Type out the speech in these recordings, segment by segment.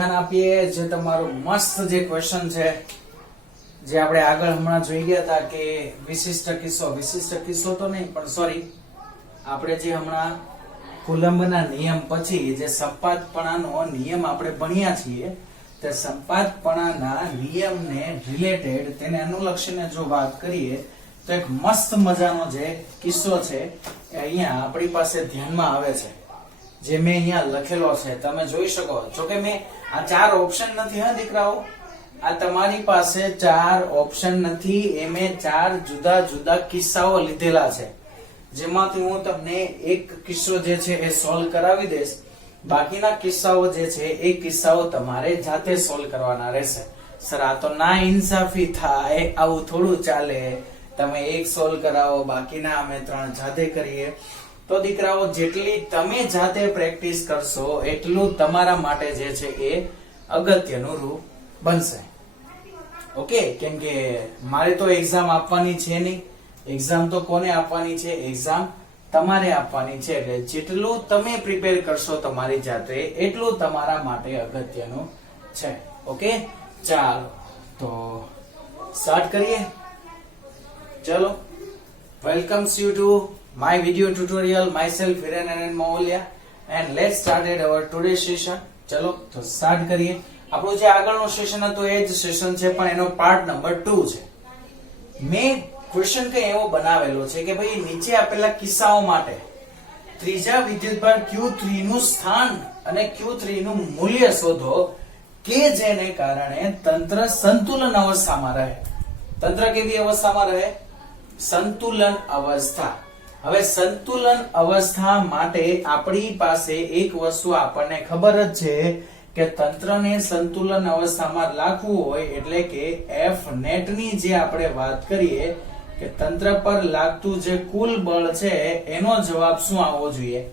ધ્યાન આપીએ જે તમારું મસ્ત જે ક્વેશ્ચન છે જે આપણે આગળ હમણાં જોઈ ગયા હતા કે વિશિષ્ટ કિસ્સો તો નહીં પણ સોરી આપણે જે હમણાં કુલંબના નિયમ પછી જે સંપાતપણાનો નિયમ આપણે ભણ્યા છીએ તે સંપાતપણાના નિયમને રિલેટેડ તેને અનુલક્ષીને જો વાત કરીએ તો એક મસ્ત મજાનો જે કિસ્સો છે એ અહીંયા આપણી પાસે ધ્યાનમાં આવે છે જે મેં અહીંયા લખેલો છે તમે જોઈ શકો છો કે મેં આ 4 ઓપ્શન નથી હા દીકરાઓ આ તમારી પાસે 4 ઓપ્શન નથી એ મેં 4 જુદા જુદા કિસ્સાઓ લીધેલા છે જેમાંથી હું તમને એક કિસ્સો જે છે એ સોલ્વ કરાવી દઈશ બાકીના કિસ્સાઓ જે છે એ કિસ્સાઓ તમારે જાતે સોલ્વ કરવાના રહેશે સર આ તો ના ઇન્સાફી થાય આવું થોડું ચાલે તમે એક સોલ્વ કરાવો બાકીના અમે 3 જાતે કરીએ તો દીકરાઓ જેટલી તમે જાતે પ્રેક્ટિસ કરશો એટલું તમારા માટે જે છે એ અગત્યનું રૂપ બનશે ઓકે કેમ કે મારે તો એક્ઝામ આપવાની છે નહીં એક્ઝામ તો કોને આપવાની છે એક્ઝામ તમારે આપવાની છે એટલે જેટલું તમે પ્રિપેર કરશો તમારી જાતે એટલું તમારા માટે અગત્યનું છે ઓકે ચાલો તો સ્ટાર્ટ કરીએ ચલો welcomes you to my video tutorial myself Viren and Maulia and let's started our today's session ચલો તો સ્ટાર્ટ કરીએ આપણું જે આગળનો સેશન હતો એ જ સેશન છે પણ એનો પાર્ટ નંબર 2 છે મેં ક્વેશ્ચન કઈ એવો બનાવેલો છે કે ભાઈ નીચે આપેલા કિસ્સાઓ માટે ત્રીજા વિદ્યુતભાર Q3 નું સ્થાન અને Q3 નું મૂલ્ય શોધો કે જેને કારણે તંત્ર સંતુલન અવસ્થામાં રહે તંત્ર કેવી અવસ્થામાં રહે સંતુલન અવસ્થા હવે સંતુલન અવસ્થા માટે આપણી પાસે એક વસ્તુ આપણને ખબર જ છે કે તંત્રને સંતુલન અવસ્થામાં રાખવું હોય એટલે કે F net ની જે આપણે વાત કરીએ કે તંત્ર પર લાગતું જે કુલ બળ છે એનો જવાબ શું આવવો જોઈએ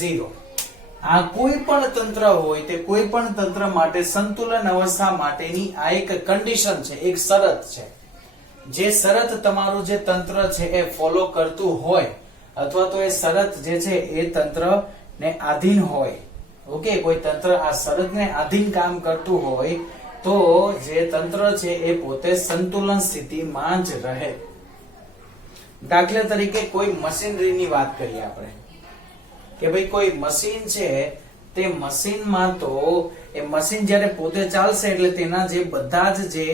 0 આ કોઈ પણ તંત્ર હોય તે કોઈ પણ તંત્ર માટે સંતુલન અવસ્થા માટેની આ એક કન્ડિશન છે એક શરત છે જે શરત તમારું જે તંત્ર છે એ ફોલો કરતું હોય અથવા તો એ શરત જે છે એ તંત્ર ને આધીન હોય ઓકે કોઈ તંત્ર આ શરતને આધીન કામ કરતું હોય તો જે તંત્ર છે એ પોતે સંતુલન સ્થિતિમાં જ રહે દાખલા તરીકે કોઈ મશીનરીની વાત કરીએ આપણે કે ભાઈ કોઈ મશીન છે તે મશીનમાં તો એ મશીન જ્યારે પોતે ચાલશે એટલે તેના જે બધા જ જે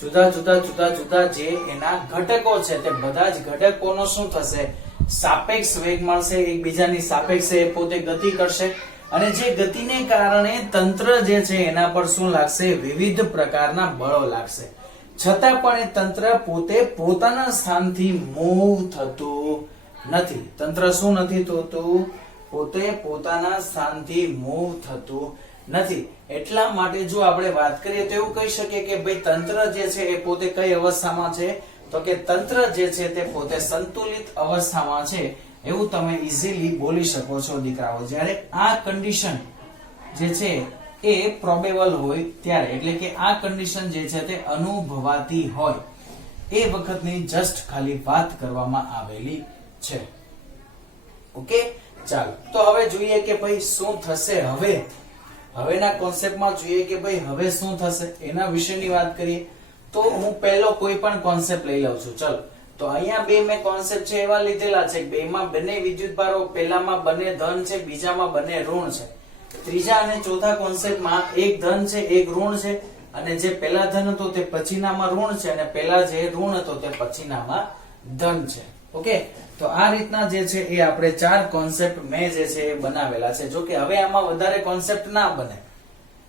જુદા જુદા જે એના ઘટકો છે તે બધા જ ઘટકોનો શું થશે સાપેક્ષ વેગ મળશે એકબીજાની સાપેક્ષે પોતે ગતિ કરશે અને જે ગતિને કારણે તંત્ર જે છે એના પર શું લાગશે વિવિધ પ્રકારના બળો લાગશે છતાં પણ એ તંત્ર પોતે પોતાના સ્થાનથી મૂવ થતું નથી તંત્ર શું નથી થતું પોતે પોતાના સ્થાનથી મૂવ થતું નથી એટલા માટે જો આપણે વાત કરીએ તો એવું કહી શકીએ કે ભાઈ તંત્ર જે છે એ પોતે કઈ અવસ્થામાં છે તો કે તંત્ર જે છે તે પોતે સંતુલિત અવસ્થામાં છે એવું તમે ઈઝીલી બોલી શકો છો દીકરાઓ જ્યારે આ કન્ડિશન જે છે એ પ્રોબેબલ હોય ત્યારે એટલે કે આ કન્ડિશન જે છે તે અનુભવાતી હોય એ વખતની જસ્ટ ખાલી વાત કરવામાં આવેલી છે ઓકે ચાલો તો હવે જોઈએ કે ભાઈ શું થશે હવેના કોન્સેપ્ટમાં જોઈએ કે ભાઈ હવે શું થશે એના વિશેની વાત કરીએ તો હું પહેલો કોઈ પણ કોન્સેપ્ટ લઈ લઉં છું ચલો તો અહીંયા બે મેં કોન્સેપ્ટ છે એવા લીધેલા છે બેમાં બંને વિદ્યુતભારો પહેલામાં બંને ધન છે બીજામાં બંને ઋણ છે ત્રીજા અને ચોથા કોન્સેપ્ટમાં એક ધન છે એક ઋણ છે અને જે પહેલા ધન હતો તે પછીનામાં ઋણ છે અને પહેલા જે ઋણ હતો તે પછીનામાં ધન છે ઓકે તો આ રીતના જે છે એ આપણે 4 કોન્સેપ્ટ મેં જે છે એ બનાવેલા છે જો કે હવે આમાં વધારે કોન્સેપ્ટ ના બને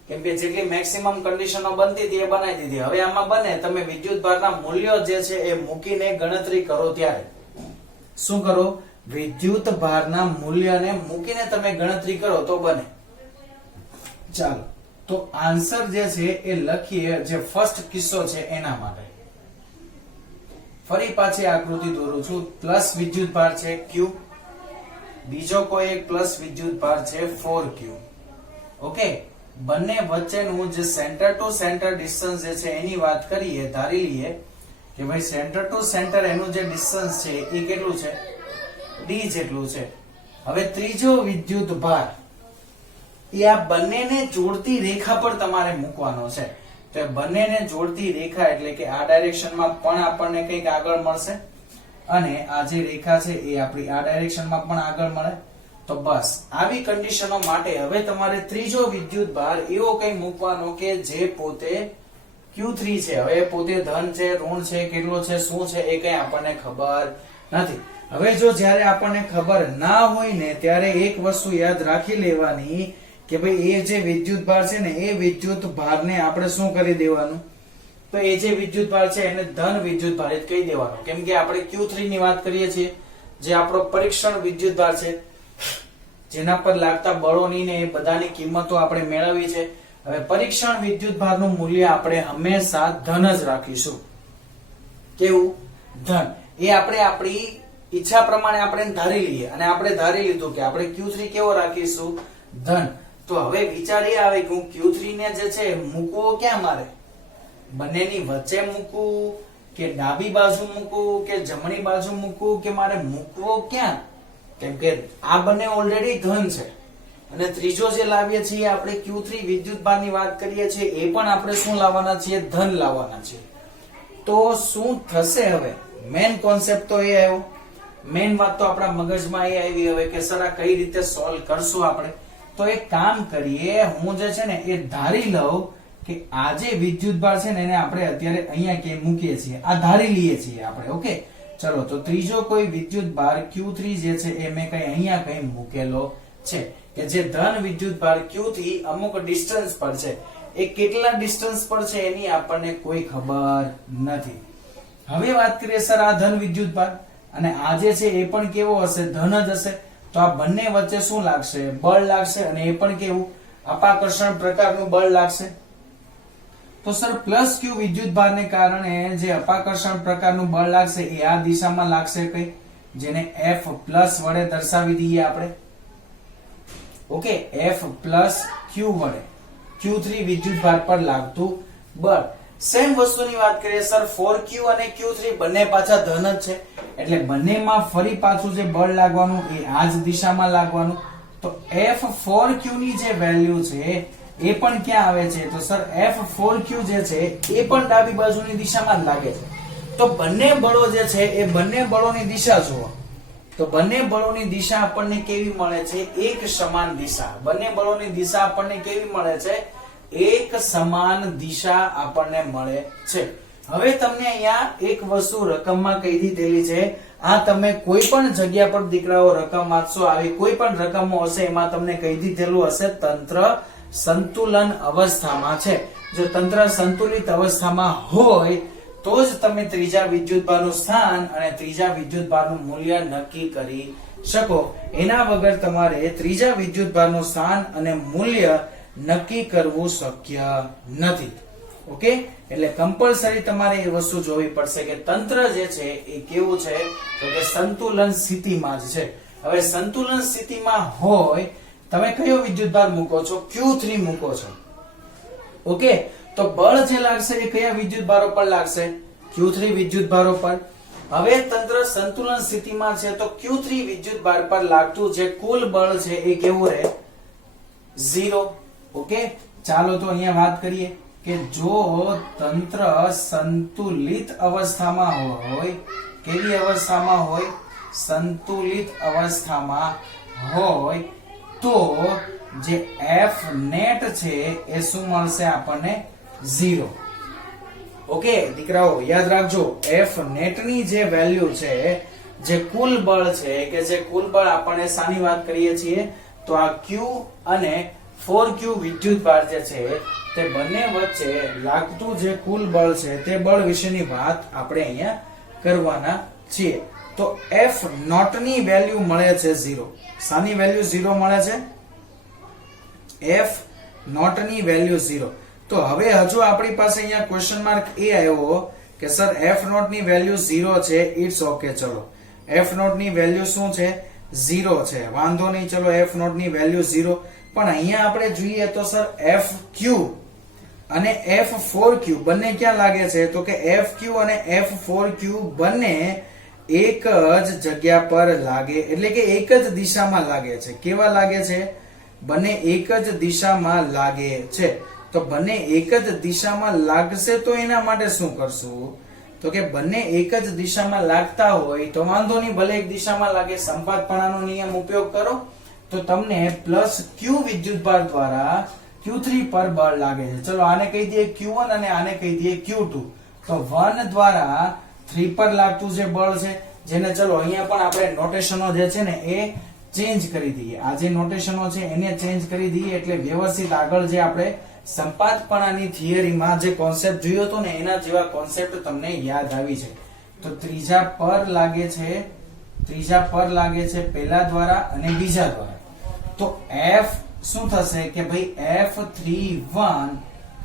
કેમ કે જેટલી મેક્સિમમ કન્ડિશનો બનતી હતી એ બનાવી દીધી હવે આમાં બને તમે વિદ્યુતભારના મૂલ્યો જે છે એ મૂકીને ગણતરી કરો ત્યારે શું કરો વિદ્યુતભારના મૂલ્યને મૂકીને તમે ગણતરી કરો તો બને ચાલો તો આન્સર જે છે એ લખીએ જે ફર્સ્ટ કિસ્સો છે એના માટે ફરી પાછી આકૃતિ દોરું છું પ્લસ વિદ્યુતભાર છે Q બીજો કોઈ એક પ્લસ વિદ્યુતભાર છે 4Q ઓકે બંને વચ્ચેનું જે સેન્ટર ટુ સેન્ટર ડિસ્ટન્સ જે છે એની વાત કરીએ ધારી લઈએ કે ભાઈ સેન્ટર ટુ સેન્ટર એનું જે ડિસ્ટન્સ છે એ કેટલું છે D જેટલું છે હવે ત્રીજો વિદ્યુતભાર એ આ બંનેને જોડતી રેખા પર તમારે મૂકવાનો છે. તો એ બંનેને જોડતી રેખા એટલે કે આ ડાયરેક્શનમાં પણ આપણને કંઈક આગળ મળશે અને આ જે રેખા છે એ આપણી આ ડાયરેક્શનમાં પણ આગળ મળે. તો બસ આવી કન્ડિશનો માટે હવે તમારે ત્રીજો વિદ્યુત ભાર એવો કંઈ મૂકવાનો કે જે પોતે Q3 છે. હવે પોતે ધન છે, ઋણ છે, કેટલો છે, શું છે એ કંઈ આપણને ખબર નથી. હવે જો જ્યારે આપણને ખબર ના હોય ને ત્યારે એક વસ્તુ યાદ રાખી લેવાની કે ભાઈ એ જે વિદ્યુત ભાર છે ને એ વિદ્યુત ભારને આપણે શું કરી દેવાનું, તો એ જે વિદ્યુત ભાર છે એને ધન વિદ્યુત ભાર જ કહી દેવાનો. કેમ કે આપણે Q3 ની વાત કરીએ છીએ, જે આપણો પરીક્ષણ વિદ્યુત ભાર છે, જેના પર લાગતા બળોની ને એ બધાની કિંમતો આપણે મેળવી છે. હવે પરીક્ષણ વિદ્યુત ભારનું મૂલ્ય આપણે હંમેશા ધન જ રાખીશું. કેવું? ધન. એ આપણે આપણી ઈચ્છા પ્રમાણે આપણે ધારી લઈએ અને આપણે ધારી લીધું કે આપણે Q3 કેવો રાખીશું? ધન. તો હવે વિચાર એ આવે કે હું Q3 ને જે છે મૂકવો ક્યાં મારે? બંનેની વચ્ચે મૂકવું કે ડાબી બાજુ મૂકવું કે જમણી બાજુ મૂકવું કે મારે મૂકવો ક્યાં? કેમ કે આ બંને ઓલરેડી ધન છે અને ત્રીજો જે લાવીએ છીએ આપણે Q3 વિદ્યુત ભારની વાત કરીએ છીએ એ પણ આપણે શું લાવવાના છીએ? ધન લાવવાના છીએ. તો શું થશે? હવે મેઇન કોન્સેપ્ટ તો એ આવ્યો, મેઇન વાત તો આપણા મગજમાં એ આવી હવે કે સર આ કઈ રીતે સોલ્વ કરશું આપણે. તો એક કામ કરીએ, હું જે છે ને એ ધારી લઉં કે આ જે વિદ્યુત ભાર છે ને એને આપણે અત્યારે અહીંયા કે મૂકીએ છીએ, આ ધારી લઈએ છીએ આપણે. ઓકે, ચલો તો ત્રીજો કોઈ વિદ્યુત ભાર Q3 જે છે એ મેં કઈ અહીંયા કઈ મૂકેલો છે કે જે ધન વિદ્યુત ભાર Q3 અમુક ડિસ્ટન્સ પર છે. એ કેટલા ડિસ્ટન્સ પર છે એની આપણને કોઈ ખબર નથી. હવે વાત કરીએ સર આ ધન વિદ્યુત ભાર અને આ જે છે એ પણ કેવો હશે? ધન જ હશે. તો આ બંને વચ્ચે શું લાગશે? બળ લાગશે અને એ પણ કેવું? અપાકર્ષણ પ્રકારનું બળ લાગશે. તો સર પ્લસ Q વિદ્યુત ભારને કારણે જે અપાકર્ષણ પ્રકારનું બળ લાગશે એ આ દિશામાં લાગશે કઈ, જેને F પ્લસ વડે દર્શાવી દઈએ આપણે. ઓકે, F પ્લસ Q વડે Q3 વિદ્યુત ભાર પર લાગતું બળ. સેમ વસ્તુની વાત કરીએ સર 4Q અને Q3 બંને પાછા ધન જ છે એટલે બંનેમાં ફરી પાછું જે બળ લાગવાનું એ આ જ દિશામાં લાગવાનું. તો F4Q ની જે વેલ્યુ છે એ પણ ક્યાં આવે છે? તો સર F4Q જે છે એ પણ ડાબી બાજુની દિશામાં જ લાગે છે. તો બંને બળો જે છે એ બંને બળોની દિશા જુઓ. તો બંને બળોની દિશા આપણને કેવી મળે છે? એક સમાન દિશા. બંને બળોની દિશા આપણને કેવી મળે છે? એક સમાન દિશા આપણને મળે છે. હવે તમને અહીંયા એક વસ્તુ રકમમાં કહી દીધેલી છે, આ તમે કોઈ પણ જગ્યા પર દીકરાઓ રકમ વાંચશો, આવી કોઈ પણ રકમો હશે એમાં તમને કહી દીધેલું હશે તંત્ર સંતુલન અવસ્થામાં છે. જો તંત્ર સંતુલિત અવસ્થામાં હોય તો જ તમે ત્રીજા વિદ્યુતભારનું સ્થાન અને ત્રીજા વિદ્યુતભારનું મૂલ્ય નક્કી કરી શકો. એના વગર તમારે ત્રીજા વિદ્યુતભારનું સ્થાન અને મૂલ્ય નક્કી કરવું શક્ય નથી. ઓકે, એટલે કમ્પલસરી તમારે એ વસ્તુ જોવી પડશે કે તંત્ર જે છે એ કેવું છે? તો કે સંતુલન સ્થિતિમાં જ છે. હવે સંતુલન સ્થિતિમાં હોય તમે કયો વિદ્યુતભાર મૂકો છો? Q3 મૂકો છો. ઓકે, તો બળ જે લાગશે એ કયા વિદ્યુતભારો પર લાગશે? Q3 વિદ્યુતભારો પર. હવે તંત્ર સંતુલન સ્થિતિમાં છે તો Q3 વિદ્યુતભાર પર લાગતું જે કુલ બળ છે એ કેવું રહે? 0. ઓકે, ચાલો તો અહીંયા વાત કરીએ કે જો તંત્ર સંતુલિત અવસ્થામાં હોય, કેવી અવસ્થામાં હોય? સંતુલિત અવસ્થામાં હોય તો જે F નેટ છે એ શું મળશે આપણને? 0. ઓકે દીકરાઓ યાદ રાખજો, F નેટ ની જે વેલ્યુ છે, જે કુલ બળ છે કે જે કુલ બળ આપણને શાની વાત કરીએ છીએ? તો આ Q અને 4Q વિદ્યુતભાર જે છે તે બંને વચ્ચે લાગતું જે કુલ બળ છે તે બળ વિશેની વાત આપણે અહીંયા કરવાના છીએ. તો F નોટ ની વેલ્યુ મળે છે 0. શાની વેલ્યુ 0 મળે છે? F નોટ ની વેલ્યુ 0. તો હવે હજુ આપણી પાસે અહીંયા ક્વેશ્ચન માર્ક એ આવ્યો કે સર F નોટ ની વેલ્યુ 0 છે. ઇટ્સ ઓકે, ચલો F નોટ ની વેલ્યુ શું છે? 0 છે, વાંધો નહીં. ચલો F નોટ ની વેલ્યુ 0, પણ અહીંયા આપણે જોઈએ તો સર FQ અને F4Q બંને ક્યાં લાગે છે? તો કે FQ અને F4Q બંને એક જ જગ્યા પર લાગે, એટલે કે એક જ દિશામાં લાગે છે. કેવા લાગે છે? બંને એક જ દિશામાં લાગે છે. તો બંને એક જ દિશામાં લાગશે તો એના માટે શું કરશું? તો કે બંને એક જ દિશામાં લાગતા હોય તો વાંધો નહીં, ભલે એક દિશામાં લાગે, સંપાતપણાનો નિયમ ઉપયોગ કરો તો તમને +q વિદ્યુતભાર દ્વારા Q3 પર બળ લાગે છે. ચલો આને કહી દઈએ Q1 અને આને કહી દઈએ Q2. તો 1 દ્વારા 3 પર લાગતું જે બળ છે, જેને ચલો અહીંયા પણ આપણે નોટેશનો જે છે ને એ ચેન્જ કરી દઈએ. આ જે નોટેશનો છે એને ચેન્જ કરી દઈએ એટલે વ્યવસ્થિત આગળ જે આપણે સંપાતપણાની થિયરીમાં જે કોન્સેપ્ટ જોયો હતો ને એના જેવા કોન્સેપ્ટ તમને યાદ આવી છે. તો ત્રીજા પર લાગે છે પહેલા દ્વારા અને બીજા દ્વારા. તો F શું થશે કે ભાઈ F31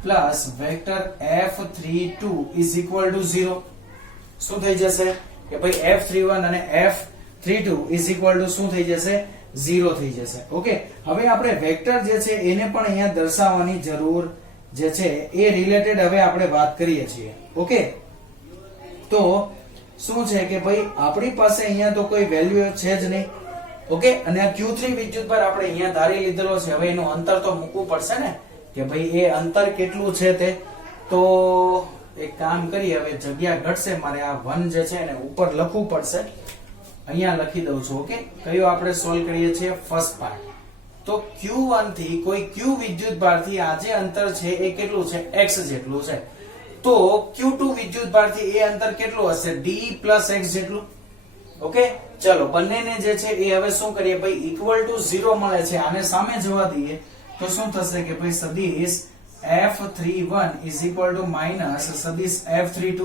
plus vector F32 is equal to 0. શું થઈ જશે કે ભાઈ F31 અને F32 ઇઝ ઇક્વલ ટુ શું થઈ જશે? 0 થઈ જશે. ઓકે, હવે આપણે વેક્ટર જે છે એને પણ અહીંયા દર્શાવવાની જરૂર જે છે એ રિલેટેડ હવે આપણે વાત કરીએ છીએ. ઓકે, તો શું છે કે ભાઈ આપણી પાસે અહીંયા તો કોઈ વેલ્યુ છે જ નહીં. ઓકે, અને આ Q3 વિદ્યુતભાર આપણે અહીંયા ધારી લીધેલો છે. હવે એનું અંતર તો મૂકવું પડશે ને કે ભાઈ એ અંતર કેટલું છે તે. તો એક કામ કરીએ, હવે જગ્યા ઘટશે, મારે આ 1 જે છે એને ઉપર લખવું પડશે. અહીંયા લખી દઉં છું. ઓકે, કયો આપણે સોલ્વ કરીએ છીએ? First part. તો Q1 થી કોઈ Q વિદ્યુતભાર થી આ જે અંતર છે એ કેટલું છે? x જેટલું છે. તો Q2 વિદ્યુતભાર થી એ અંતર કેટલું હશે? d + x જેટલું. ઓકે, ચલો બંનેને જે છે એ હવે શું કરીએ ભાઈ? ઇક્વલ ટુ 0 મળે છે. આને સામે જવા દઈએ તો શું થશે કે ભાઈ સદિશ F31 is equal two minus સદિશ F32.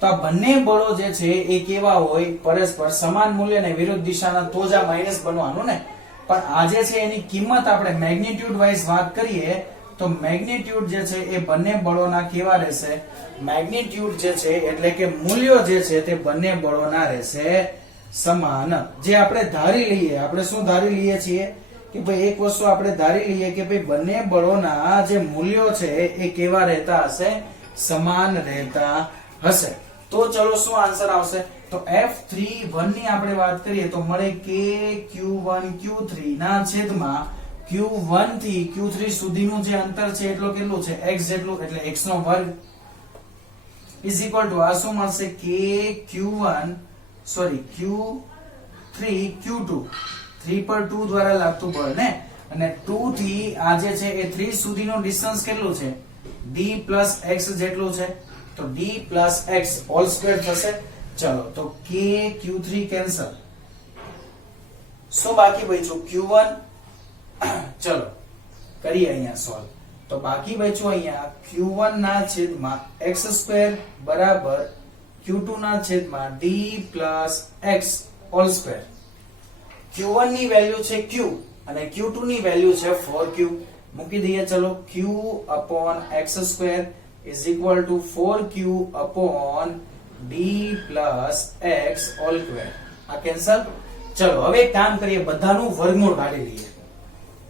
તો આ બંને બળો જે છે એ કેવા હોય? પરસ્પર સમાન મૂલ્ય ને વિરુદ્ધ દિશાના, તો જ આ માઈનસ બનવાનું ને. પણ આ જે છે એની કિંમત આપણે મેગ્નીટ્યુડ વાઇઝ વાત કરીએ તો મેગ્નીટ્યુડ જે છે એ બંને બળોના કેવા રહેશે? મેગ્નીટ્યુડ જે છે એટલે કે મૂલ્યો જે છે તે બંને બળોના રહેશે સમાન. જે આપણે ધારી લઈએ, આપણે શું ધારી લઈએ છીએ કે ભાઈ એક વસ્તુ આપણે ધારી લઈએ કે ભાઈ બંને બળોના જે મૂલ્યો છે એ કેવા રહેતા હશે? સમાન રહેતા હશે. તો ચલો શું આન્સર આવશે? તો F31 ની આપણે વાત કરીએ તો મળે કે Q1 Q3 ના છેદમાં Q1 થી Q3 સુધીનું જે અંતર છે એટલો કેટલું છે? x જેટલું, એટલે x નો વર્ગ ઇઝ ઇક્વલ ટુ આ શું મળશે? કે Q3 Q2. 3 પર 2 દ્વારા લાગતું બળ ને, અને 2 થી આ જે છે એ 3 સુધીનું ડિસ્ટન્સ કેટલું છે? d + x જેટલું છે. તો d + x હોલ સ્ક્વેર થશે. ચલો તો k Q3 કેન્સલ. શું બાકી બચ્યું? Q1. ચલો કરીએ અહીંયા સોલ્વ. તો બાકી બચ્યું અહીંયા Q1 ના છેદમાં x² બરાબર Q2 ના છેદમાં d + x whole square. Q1 ની વેલ્યુ છે q અને Q2 ની વેલ્યુ છે 4q. મૂકી દઈએ. ચલો q/x² is equal to 4q upon d plus x all square. આ કેન્સલ. ચલો હવે એક કામ કરીએ, બધાનું વર્ગમૂળ કાઢી લઈએ.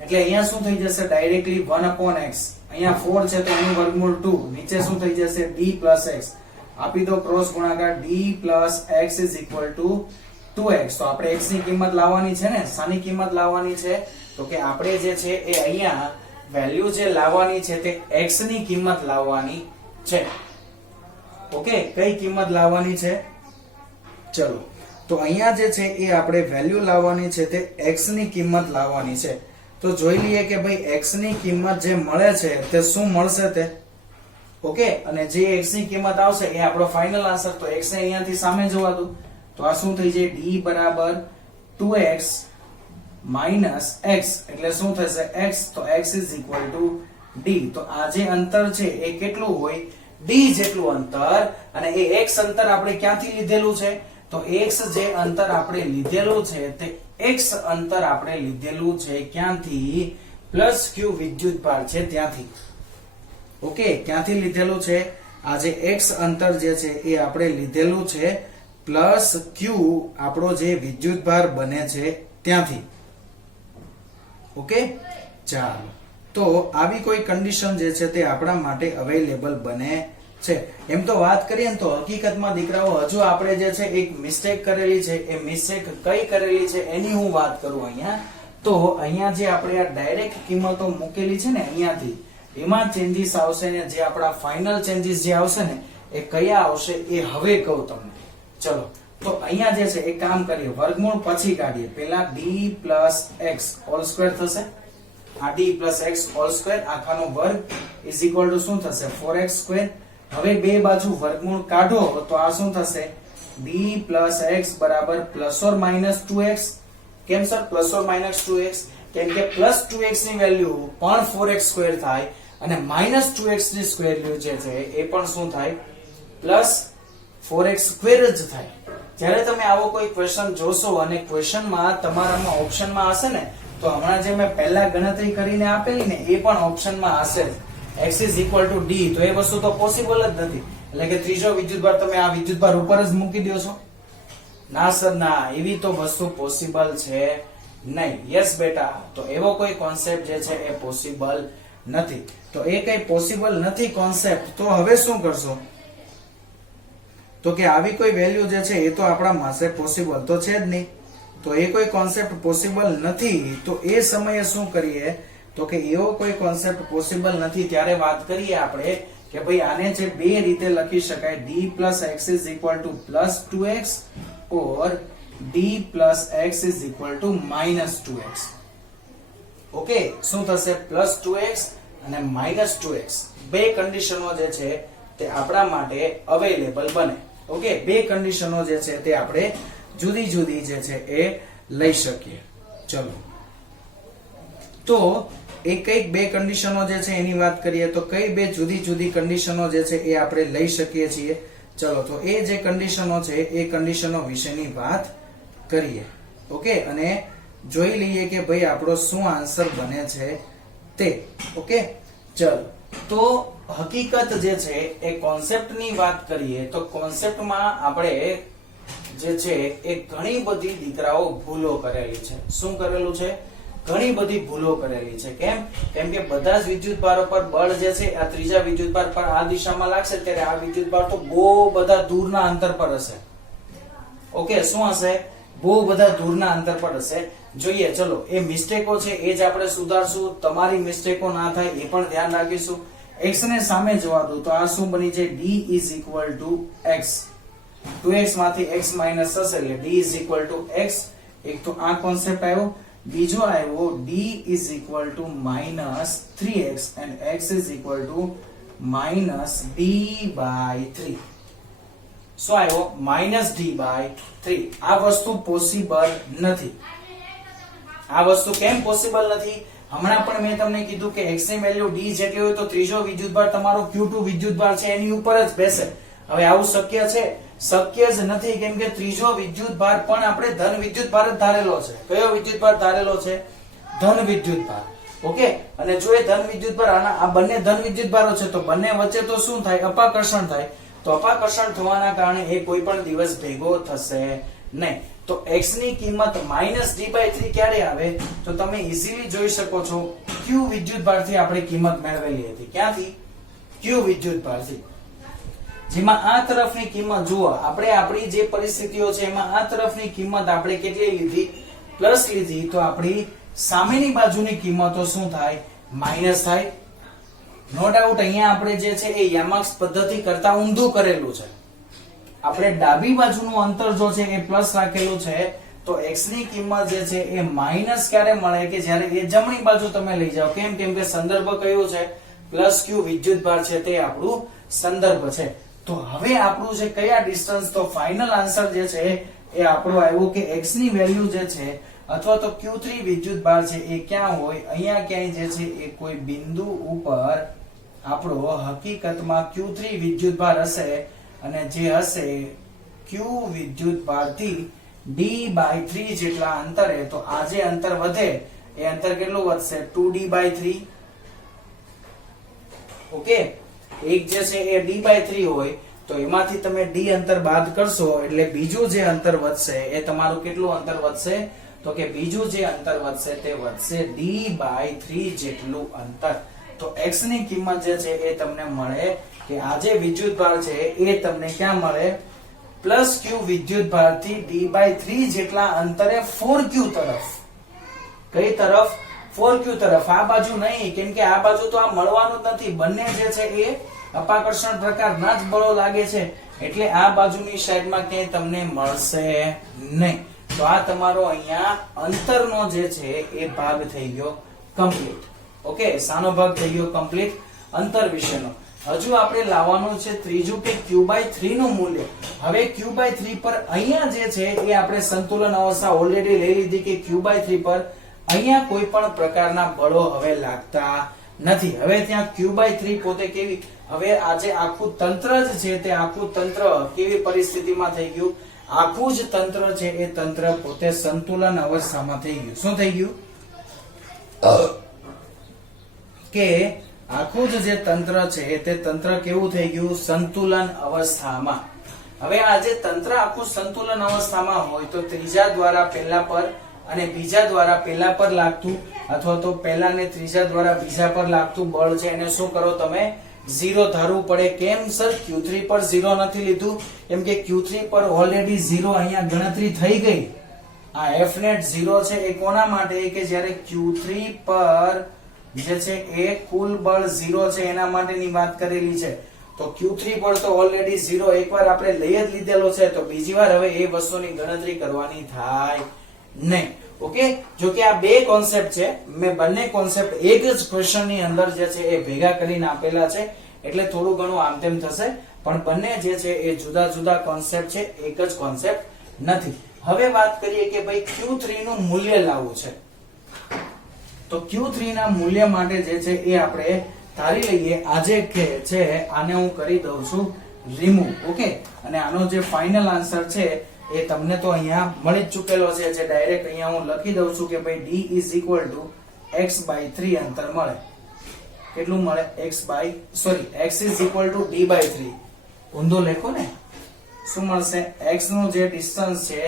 એટલે અહીંયા શું થઈ જશે? Directly 1/x. અહીંયા 4 છે તો એનું વર્ગમૂળ 2. નીચે શું થઈ જશે? d plus x. આપી દો ક્રોસ ગુણાકાર. d plus x is equal to 2x. તો આપણે x ની કિંમત લાવવાની છે ને. શાની કિંમત લાવવાની છે? તો કે આપણે જે છે એ અહીંયા વેલ્યુ જે લાવવાની છે તે x ની કિંમત લાવવાની છે. ઓકે, કઈ કિંમત લાવવાની છે? ચલો તો અહીંયા જે છે એ આપણે વેલ્યુ લાવવાની છે તે x ની કિંમત લાવવાની છે. તો જોઈ લઈએ કે ભાઈ x ની કિંમત જે મળે છે તે શું મળશે તે. ઓકે, અને જે x ની કિંમત આવશે એ આપણો ફાઇનલ આન્સર. તો x ને અહીંયાથી સામે જોવા દો તો આ શું થઈ જાય? d બરાબર 2x માઈનસ x એટલે શું થશે? x. તો x is equal two d. તો આ જે અંતર છે એ કેટલું હોય? d જેટલું અંતર. અને એ x અંતર આપણે ક્યાંથી લીધેલું છે? તો x જે અંતર આપણે લીધેલું છે તે x અંતર આપણે લીધેલું છે ક્યાંથી? +q વિદ્યુતભાર છે ત્યાંથી. ઓકે, ક્યાંથી લીધેલું છે? આ જે x અંતર જે છે એ આપણે લીધેલું છે +q આપણો જે વિદ્યુતભાર બને છે ત્યાંથી. ઓકે, ચાલો તો આવી કોઈ કન્ડિશન જે છે તે આપણા માટે અવેલેબલ બને છે. એમ તો વાત કરીએ ને તો હકીકતમાં દીકરાઓ હજુ આપણે જે છે એક મિસ્ટેક કરેલી છે. એ મિસ્ટેક કઈ કરેલી છે એની હું વાત કરું અહીંયા. તો અહીંયા જે આપણે આ ડાયરેક્ટ કિંમતો મૂકેલી છે ને અહીંયાથી એમાં ચેન્જીસ આવશે ને જે આપણા ફાઇનલ ચેન્જીસ જે આવશે ને એ કયા આવશે એ હવે કહું તમને. ચલો તો અહીંયા જે છે એક કામ કરીએ, વર્ગમૂળ પછી કાઢીએ. પહેલા d + x હોલ સ્ક્વેર થશે. આ d + x હોલ સ્ક્વેર આખાનો વર્ગ ઇઝ ઇક્વલ ટુ શું થશે 4x સ્ક્વેર. હવે બે બાજુ વર્ગમૂળ કાઢો તો આ શું થશે b + x બરાબર ±2x. કેમ સર ±2x? કેમ કે +2x ની વેલ્યુ પણ 4x સ્ક્વેર થાય અને -2x ની સ્ક્વેર વેલ્યુ જે છે એ પણ શું થાય +4x સ્ક્વેર જ થાય. જ્યારે તમે આવો કોઈ ક્વેશ્ચન જોશો અને ક્વેશ્ચનમાં તમારામાં ઓપ્શનમાં હશે ને તો હમણાં જે મેં પહેલા ગણતરી કરીને આપેલી ને એ પણ ઓપ્શનમાં હશે x = d. તો એ વસ્તુ તો પોસિબલ જ નથી. એટલે કે ત્રીજો વિદ્યુતભાર તમે આ વિદ્યુતભાર ઉપર જ મૂકી દો છો? ના સર ના, એવી તો વસ્તુ પોસિબલ છે નહીં. યસ બેટા, તો એવો કોઈ કોન્સેપ્ટ જે છે એ પોસિબલ નથી. તો એ કઈ પોસિબલ નથી કોન્સેપ્ટ, તો હવે શું કરશો? તો કે આવી કોઈ વેલ્યુ જે છે એ તો આપણા પાસે પોસિબલ તો છે જ નહીં. તો એ કોઈ કોન્સેપ્ટ પોસિબલ નથી, તો એ સમયે શું કરીએ? તો કે એવો કોઈ કોન્સેપ્ટ પોસિબલ નથી ત્યારે વાત કરીએ આપણે કે ભાઈ આને જે બે રીતે લખી શકાય, d + x = +2x or d + x = -2x. Okay, શું થશે? +2x અને -2x બે કન્ડિશનો જે છે તે આપણા માટે અવેલેબલ બને. ઓકે, બે કન્ડિશનો જે છે તે આપણે જુદી જુદી જે છે એ લઈ શકીએ. ચલો તો એ કઈ બે કન્ડિશનો જે છે એની વાત કરીએ તો કઈ બે જુદી જુદી કન્ડિશનો જે છે એ આપણે લઈ શકીએ છીએ. ચલો તો એ જે કન્ડિશનો છે એ કન્ડિશનો વિશેની વાત કરીએ. ઓકે, અને જોઈ લઈએ કે ભાઈ આપણો શું આન્સર બને છે તે. ઓકે, ચલો તો હકીકત જે છે એ કોન્સેપ્ટની વાત કરીએ તો કોન્સેપ્ટમાં આપણે જે છે એ ઘણી બધી દીકરાઓ ભૂલો કરેલી છે. શું કરેલું છે? ઘણી બધી ભૂલો કરેલી છે. કેમ કે બધા જ વિદ્યુતભારો પર બળ જે છે આ ત્રીજા વિદ્યુતભાર પર આ દિશામાં લાગશે ત્યારે આ વિદ્યુતભાર તો બહુ બધા દૂરના અંતર પર હશે. ઓકે, શું હશે? બહુ બધા દૂરના અંતર પર હશે. જોઈએ, ચલો એ મિસ્ટેકો છે એ જ આપણે સુધારશું. તમારી મિસ્ટેકો ના થાય એ પણ ધ્યાન રાખીશું. x ને સામે જવા દો તો આ શું બની જાય? d = x. 2x માંથી x માઈનસ થશે એટલે d = x. એક તો આ કોન્સેપ્ટ આવ્યો. બીજો આવ્યો d = -3x and x = -d/3. શું આવ્યો? -d/3. આ વસ્તુ પોસિબલ નથી. આ વસ્તુ કેમ પોસિબલ નથી? હમણાં પણ મેં તમને કીધું કે x ની વેલ્યુ d જેટલી હોય તો ત્રીજો વિદ્યુતભાર તમારો q2 વિદ્યુતભાર છે એની ઉપર જ બેસે. હવે આવું શક્ય છે? શક્ય જ નથી. કેમ કે ત્રીજો વિદ્યુતભાર પણ આપણે ધન વિદ્યુતભાર જ ધારેલો છે. કયો વિદ્યુતભાર ધારેલો છે? ધન વિદ્યુતભાર. ઓકે, અને જો એ ધન વિદ્યુતભાર આ બંને ધન વિદ્યુતભારો છે તો બંને વચ્ચે તો શું થાય? અપાકર્ષણ થાય. તો અપાકર્ષણ થવાના કારણે એ કોઈ પણ દિવસ ભેગો થશે નહીં. તો x ની કિંમત -d/3 ક્યારે આવે? તો તમે ઈઝીલી જોઈ શકો છો q વિદ્યુતભારથી આપણે કિંમત મેળવેલી હતી. ક્યાંથી? q વિદ્યુતભારથી. જેમાં આ તરફની કિંમત જુઓ, આપણે આપણી જે પરિસ્થિતિઓ છે એમાં આ તરફની કિંમત આપણે કેટલી લીધી? પ્લસ લીધી. તો આપણી સામેની બાજુની કિંમતો શું થાય? માઈનસ થાય. નો ડાઉટ અહીંયા આપણે જે છે એ યામાક્સ પદ્ધતિ કરતા ઊંધું કરેલું છે. આપણે ડાબી બાજુનું અંતર જો છે એ પ્લસ રાખેલું છે તો x ની કિંમત જે છે એ માઈનસ ક્યારે મળે? કે જ્યારે એ જમણી બાજુ તમે લઈ જાઓ. કેમ કે સંદર્ભ કયો છે? +q વિદ્યુતભાર છે તે આપણું સંદર્ભ છે. તો હવે આપણું જે કયા ડિસ્ટન્સ, તો ફાઇનલ આન્સર જે છે એ આપણો આવ્યો કે x ની વેલ્યુ જે છે અથવા તો q3 વિદ્યુતભાર છે એ ક્યાં હોય? અહીંયા ક્યાંય જે છે એ કોઈ બિંદુ ઉપર આપણો હકીકતમાં q3 વિદ્યુતભાર હશે અને જે હશે q વિદ્યુતભારથી d/3 જેટલા અંતરે. તો આ જે અંતર વધે એ અંતર કેટલું વધશે? 2d/3. ઓકે, એક જે છે એ d/3 હોય તો એમાંથી તમે d અંતર બાદ કરશો એટલે બીજું જે અંતર વધશે એ તમારું કેટલું અંતર વધશે? તો કે બીજું જે અંતર વધશે તે વધશે d/3 જેટલું અંતર. તો x ની કિંમત જે છે એ તમને મળે કે આ જે વિદ્યુતભાર છે એ તમને ક્યાં મળે? +q વિદ્યુતભારથી d/3 જેટલા અંતરે 4q તરફ. કઈ તરફ? 4q તરફ. આ બાજુ નહીં, કેમ કે આ બાજુ તો આ મળવાનું જ નથી. બંને જે છે એ અપાકર્ષણ પ્રકારના જ બળો લાગે છે, એટલે આ બાજુની સાઈડમાં ક્યાંય તમને મળશે નહીં. તો આ તમારો અહીંયા અંતરનો જે છે એ ભાગ થઈ ગયો કમ્પ્લીટ. ઓકે, સાનો ભાગ થઈ ગયો કમ્પ્લીટ? અંતર વિશેનો. હજુ આપણે લાવવાનું છે ત્રીજું કે q/3 નું મૂલ્ય. હવે q/3 પર અહીંયા જે છે એ આપણે સંતુલન અવસ્થા ઓલરેડી લઈ લીધી કે q/3 પર અહીંયા કોઈ પણ પ્રકારના બળો હવે લાગતા નથી. હવે ત્યાં q/3 પોતે કેવી, હવે આજે આખું તંત્ર જ છે તે આખું તંત્ર કેવી પરિસ્થિતિમાં થઈ ગયું? આખું જ તંત્ર છે એ તંત્ર પોતે સંતુલન અવસ્થામાં થઈ ગયું. શું થઈ ગયું? કે આખું જ જે તંત્ર છે તે તંત્ર કેવું થઈ ગયું? સંતુલન અવસ્થામાં. હવે આ જે તંત્ર આખું સંતુલન અવસ્થામાં હોય તો ત્રીજા દ્વારા પહેલા પર અને બીજા દ્વારા પહેલા પર લાગતું અથવા તો પહેલા ને ત્રીજા દ્વારા બીજા પર લાગતું બળ છે એને શું કરો તમે? 0 ધારવું પડે. કેમ સર q3 પર 0 નથી લીધું? કેમ કે q3 પર ઓલરેડી 0 અહીંયા ગણતરી થઈ ગઈ. આ f net 0 છે એ કોના માટે? કે જ્યારે q3 પર જે છે એ કુલ બળ 0 છે એના માટેની વાત કરેલી છે. તો q3 પર તો ઓલરેડી 0 એકવાર આપણે લઈ જ લીધેલો છે, તો બીજી વાર હવે એ વસ્તુની ગણતરી કરવાની થાય નહીં. ઓકે, જો કે આ બે કોન્સેપ્ટ છે, મેં બંને કોન્સેપ્ટ એક જ ક્વેશ્ચન ની અંદર જે છે એ ભેગા કરીને આપેલા છે, એટલે થોડું ઘણું આમ તેમ થશે, પણ બંને જે છે એ જુદા જુદા કોન્સેપ્ટ છે, એક જ કોન્સેપ્ટ નથી. હવે વાત કરીએ કે ભાઈ q3 નું મૂલ્ય લાવવું છે. તો q3 ના મૂલ્ય માટે જે છે એ આપણે ધારી લઈએ. આજે કે છે આને હું કરી દઉં છું રિમૂવ. ઓકે, અને આનો જે ફાઇનલ આન્સર છે એ તમને તો અહીંયા મળી જ ચૂકેલો છે. જે ડાયરેક્ટ અહીંયા હું લખી દઉં છું કે ભાઈ d = x/3 અંતર મળે. કેટલું મળે? x = d/3. ઊંધો લખો ને, શું મળશે? x નું જે ડિસ્ટન્સ છે,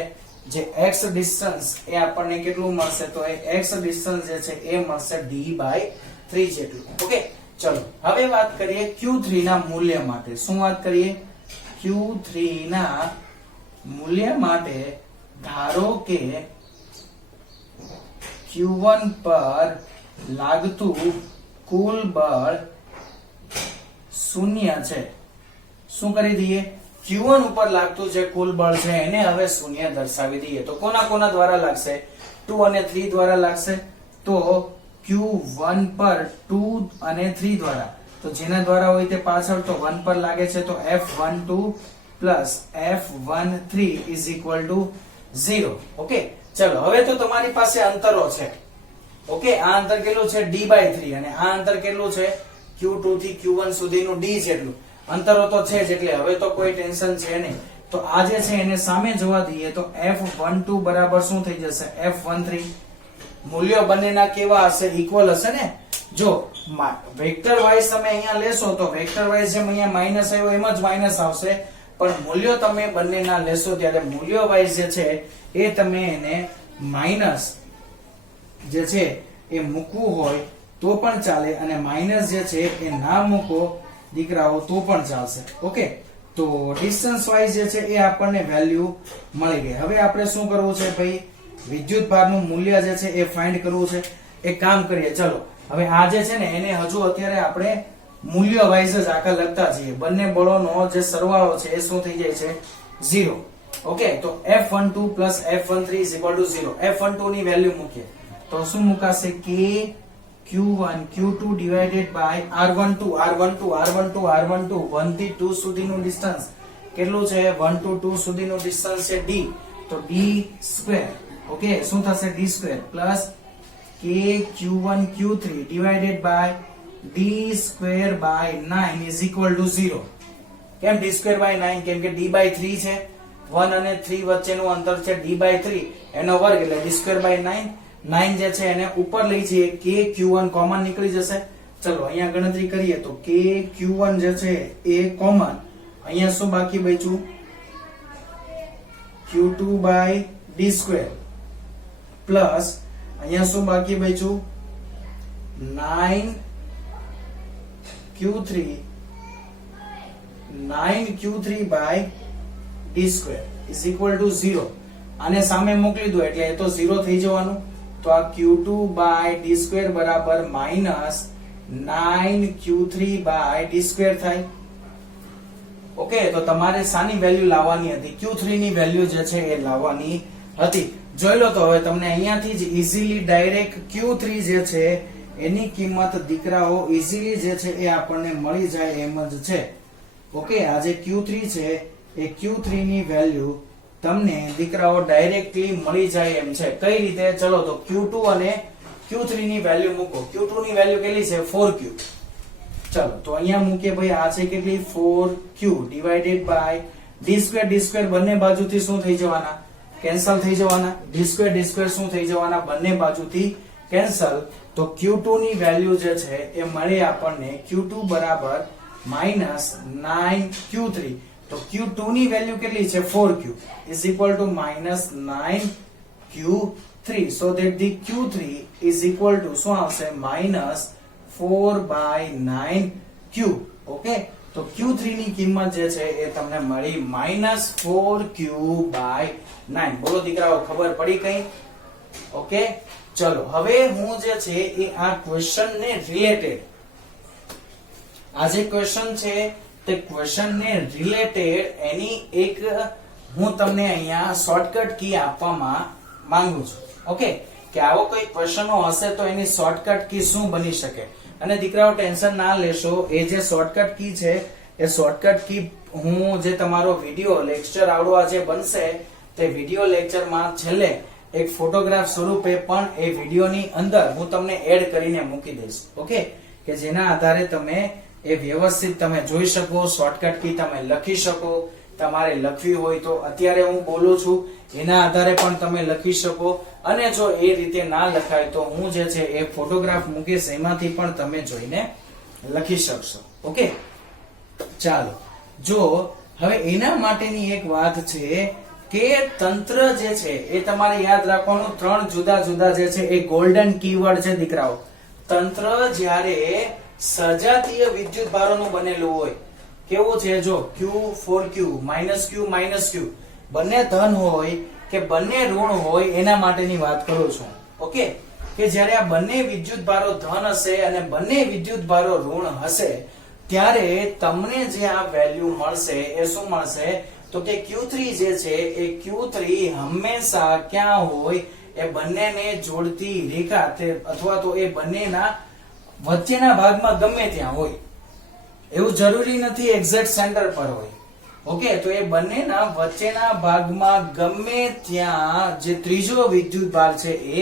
જે x ડિસ્ટન્સ એ આપણને કેટલું મળશે? તો એ x ડિસ્ટન્સ જે છે એ મળશે d/3 જેટલું. ઓકે, ચલો હવે વાત કરીએ q3 ના મૂલ્ય માટે. શું વાત કરીએ? q3 ના મૂલ્ય માટે ધારો કે q1 પર લાગતું કુલ બળ 0 છે. શું કરી દઈએ? q1 ઉપર લાગતું જે કુલ બળ છે એને હવે 0 દર્શાવી દઈએ. તો કોના કોના દ્વારા લાગશે? 2 અને 3 દ્વારા લાગશે. તો q1 પર 2 અને 3 દ્વારા, તો જેના દ્વારા હોય તે પાછળ તો 1 પર લાગે છે, તો f12 f13 = 0. ઓકે, ચલો હવે તો તમારી પાસે અંતરો છે. ઓકે, આ અંતર કેટલું છે? d/3. અને આ અંતર કેટલું છે? q2 થી q1 સુધીનું d જેટલું અંતરો તો છે જ, એટલે હવે તો કોઈ ટેન્શન છે નહીં. તો આ જે છે એને સામે જોવા દઈએ તો f12 બરાબર શું થઈ જશે? f13. મૂલ્યો બંનેના કેવા હશે? ઇક્વલ હશે ને. જો વેક્ટર વાઇઝ તમે અહીંયા લેશો તો વેક્ટર વાઇઝ જેમ અહીંયા માઈનસ આવ્યો એમ જ માઈનસ આવશે, પણ મૂલ્યો તમે બંનેના લેશો ત્યારે મૂલ્યો વાઇઝ જે છે એ તમે એને માઈનસ જે છે એ મૂકવું હોય તો પણ ચાલે, અને માઈનસ જે છે એ ના મૂકો દીકરાઓ તો પણ ચાલશે. ઓકે, તો ડિસ્ટન્સ વાઇઝ જે છે એ આપણને વેલ્યુ મળી ગઈ. હવે આપણે શું કરવું છે ભાઈ? વિદ્યુત ભારનું મૂલ્ય જે છે એ ફાઇન્ડ કરવું છે. એક કામ કરીએ, ચલો હવે આ જે છે ને એને હજુ અત્યારે આપણે મૂલ્ય વાઇઝ જ આખા લખતા જઈએ. બંને બળોનો જે સરવાળો છે એ શું થઈ જાય છે? 0. ઓકે, તો f12 + f13 = 0. f12 ની વેલ્યુ મૂકીએ તો શું મુકાશે? k q1 q2 divided by r12 r12 r12 r12 1 થી 2 સુધીનું ડિસ્ટન્સ કેટલું છે? 1 to 2 સુધીનું ડિસ્ટન્સ છે d, તો d². ઓકે, શું થશે? d² plus k q1 q3 divided by d²/9 = 0. કેમ d²/9? કેમ કે d/3 છે. 1 અને 3 વચ્ચેનું અંતર છે d/3 એનો વર્ગ એટલે d²/9. 9 જે છે એને ઉપર લઈ જઈએ, k q1 કોમન નીકળી જશે. ચલો અહીંયા ગણતરી કરીએ તો k q1 જે છે એ કોમન, અહીંયા શું બાકી બચ્યું? q2/d² પ્લસ અહીંયા શું બાકી બચ્યું? 9q3/d² = 0. આને સામે મોકલી દો એટલે એ તો 0 થઈ જવાનું. તો આ Q2 બાય ડી સ્ક્વેર બરાબર minus 9Q3 by D square થાય. ઓકે, તો તમારે શાની વેલ્યુ લાવવાની હતી? Q3 ની વેલ્યુ જે છે એ લાવવાની હતી. જોઈ લો તો હવે તમને અહીંયાથી જ ઈઝીલી ડાયરેક્ટ Q3 જે છે એની કિંમત દીકરાઓ ઈઝીલી જે છે એ આપણને મળી જાય એમ જ છે. ઓકે, આ જે Q3 છે એ Q3 ની વેલ્યુ તમને દીકરાઓ ડાયરેક્ટલી મળી જાય એમ છે. કઈ રીતે? ચલો તો Q2 અને Q3 ની વેલ્યુ મૂકો. Q2 ની વેલ્યુ કેટલી છે? 4Q. ચલો તો અહીંયા મૂકીએ ભાઈ. આ છે કેટલી? 4Q divided by D square. D square બંને બાજુથી શું થઈ જવાના? કેન્સલ થઈ જવાના. ડી સ્ક્વેર શું થઈ જવાના? બંને બાજુથી કેન્સલ. તો Q2 ની વેલ્યુ જે છે એ મળી આપણને Q2 બરાબર માઇનસ 9Q3. તો Q2 ની વેલ્યુ કેટલી છે? 4Q is equal to minus 9Q3. so that the Q3 is equal to શું આવશે? minus 4 by 9Q. ઓકે, તો Q3 ની કિંમત જે છે એ તમને મળી minus 4Q by 9. બોલો દીકરાઓ, ખબર પડી કઈ? ઓકે, ચલો હવે હું જે છે એ આ ક્વેશ્ચન ને રિલેટેડ, આ જે ક્વેશ્ચન છે તે ક્વેશ્ચન ને રિલેટેડ એની એક હું તમને અહીંયા શોર્ટકટ કી આપવામાં માંગુ છું. ઓકે, કે આવો કોઈ ક્વેશ્ચનો હશે તો એની શોર્ટકટ કી શું બની શકે. અને દીકરાઓ ટેન્શન ના લેશો, એ જે શોર્ટકટ કી છે એ શોર્ટકટ કી હું જે તમારો વિડિયો લેક્ચર આવડો આજે બનશે તે વિડિયો લેક્ચરમાં છેલ્લે એક ફોટોગ્રાફ સ્વરૂપે પણ એ વિડિયોની અંદર હું તમને એડ કરીને મૂકી દઈશ. ઓકે, કે જેના આધારે તમે એ વ્યવસ્થિત તમે જોઈ શકો, શોર્ટકટ કી તમે લખી શકો. તમારે લખવી હોય તો અત્યારે હું બોલું છું એના આધારે પણ તમે લખી શકો, અને જો એ રીતે ના લખાય તો હું જે છે એ ફોટોગ્રાફ મૂકીશ, એમાંથી પણ તમે જોઈને લખી શકશો. ઓકે, ચાલો જો હવે એના માટેની એક વાત છે કે તંત્ર જે છે એ તમારે યાદ રાખવાનું. 3 જુદા જુદા જે છે એ ગોલ્ડન કીવર્ડ છે દીકરાઓ. તંત્ર જ્યારે સજાતીય વિદ્યુત ભારોનું બનેલું હોય, કેવું છે? જો Q 4Q Q Q બંને ધન હોય કે બંને ઋણ હોય એના માટેની વાત કરું છું. ઓકે, કે જ્યારે આ બંને વિદ્યુત ભારો ધન હશે અને બંને વિદ્યુત ભારો ઋણ હશે ત્યારે તમને જે આ વેલ્યુ મળશે એ શું મળશે? તો કે Q3 જે છે એ Q3 હંમેશા ક્યાં હોય? એ બંનેને જોડતી રેખા અથવા તો એ બંનેના વચ્ચેના ભાગમાં ગમે ત્યાં હોય. એવું જરૂરી નથી એક્ઝેક્ટ સેન્ટર પર હોય. ઓકે, તો એ બંનેના વચ્ચેના ભાગમાં ગમે ત્યાં જે ત્રીજો વિદ્યુત ભાર છે એ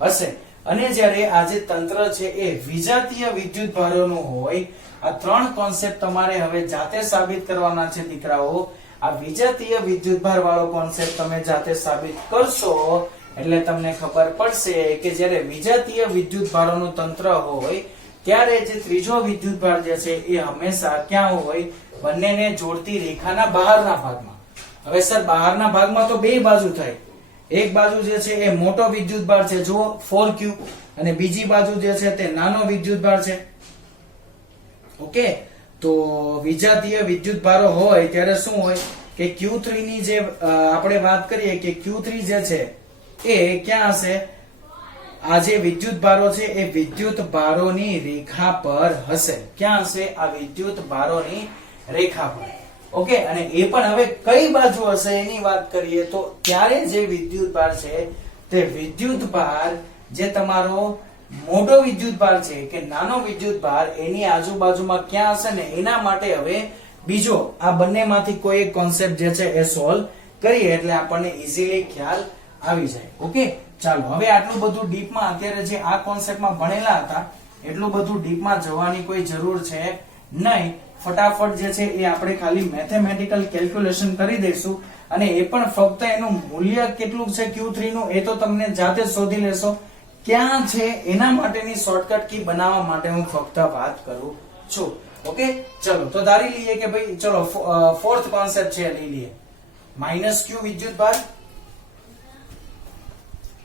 હશે. અને જ્યારે આ જે તંત્ર છે એ વિજાતીય વિદ્યુત ભારોનું હોય. આ 3 કોન્સેપ્ટ તમારે હવે જાતે સાબિત કરવાના છે દીકરાઓ. આ વિજાતીય વિદ્યુતભાર વાળો કોન્સેપ્ટ તમે જાતે સાબિત કરશો એટલે તમને ખબર પડશે કે જ્યારે વિજાતીય વિદ્યુતભારોનું તંત્ર હોય ત્યારે જે ત્રીજો વિદ્યુતભાર જે છે એ હંમેશા ક્યાં હોય? બંનેને જોડતી રેખાના બહારના ભાગમાં. હવે સર બહારના ભાગમાં તો બે બાજુ થાય. એક બાજુ જે છે એ મોટો વિદ્યુતભાર છે, જુઓ 4Q, અને બીજી બાજુ જે છે તે નાનો વિદ્યુતભાર છે. ઓકે, તો વિજાતીય વિદ્યુતભારો હોય ત્યારે શું હોય કે Q3 ની જે આપણે વાત કરીએ કે Q3 જે છે એ ક્યાં હશે? આ જે વિદ્યુતભારો છે એ વિદ્યુતભારોની રેખા પર હશે. ક્યાં હશે? આ વિદ્યુતભારોની રેખા પર. ઓકે, અને એ પણ હવે કઈ બાજુ હશે એની વાત કરીએ તો ત્યારે જે વિદ્યુતભાર છે તે વિદ્યુતભાર જે તમારો મોટો વિદ્યુતભાર છે કે નાનો વિદ્યુતભાર એની આજુબાજુમાં ક્યાં હશે ને એના માટે હવે બીજો આ બંનેમાંથી કોઈ એક કોન્સેપ્ટ જે છે એ સોલ્વ કરીએ એટલે આપણને ઈઝીલી ખ્યાલ આવી જાય. ઓકે, ચાલો હવે આટલું બધું ડીપમાં અત્યારે જે આ કોન્સેપ્ટમાં ભણેલા હતા એટલું બધું ડીપમાં જવાની કોઈ જરૂર છે નહીં. ફટાફટ જે છે એ આપણે ખાલી મેથેમેટિકલ કેલ્ક્યુલેશન કરી દઈશું, અને એ પણ ફક્ત એનું મૂલ્ય કેટલું છે Q3 નું એ તો તમને જાતે શોધી લેશો. ક્યાં છે એના માટેની શોર્ટકટ કી બનાવવા માટે હું ફક્ત વાત કરું છું. ઓકે, ચલો તો ધારી લઈએ કે ભાઈ ચલો ફોર્થ કોન્સેપ્ટ છે લઈ લઈએ -Q વિદ્યુતભાર.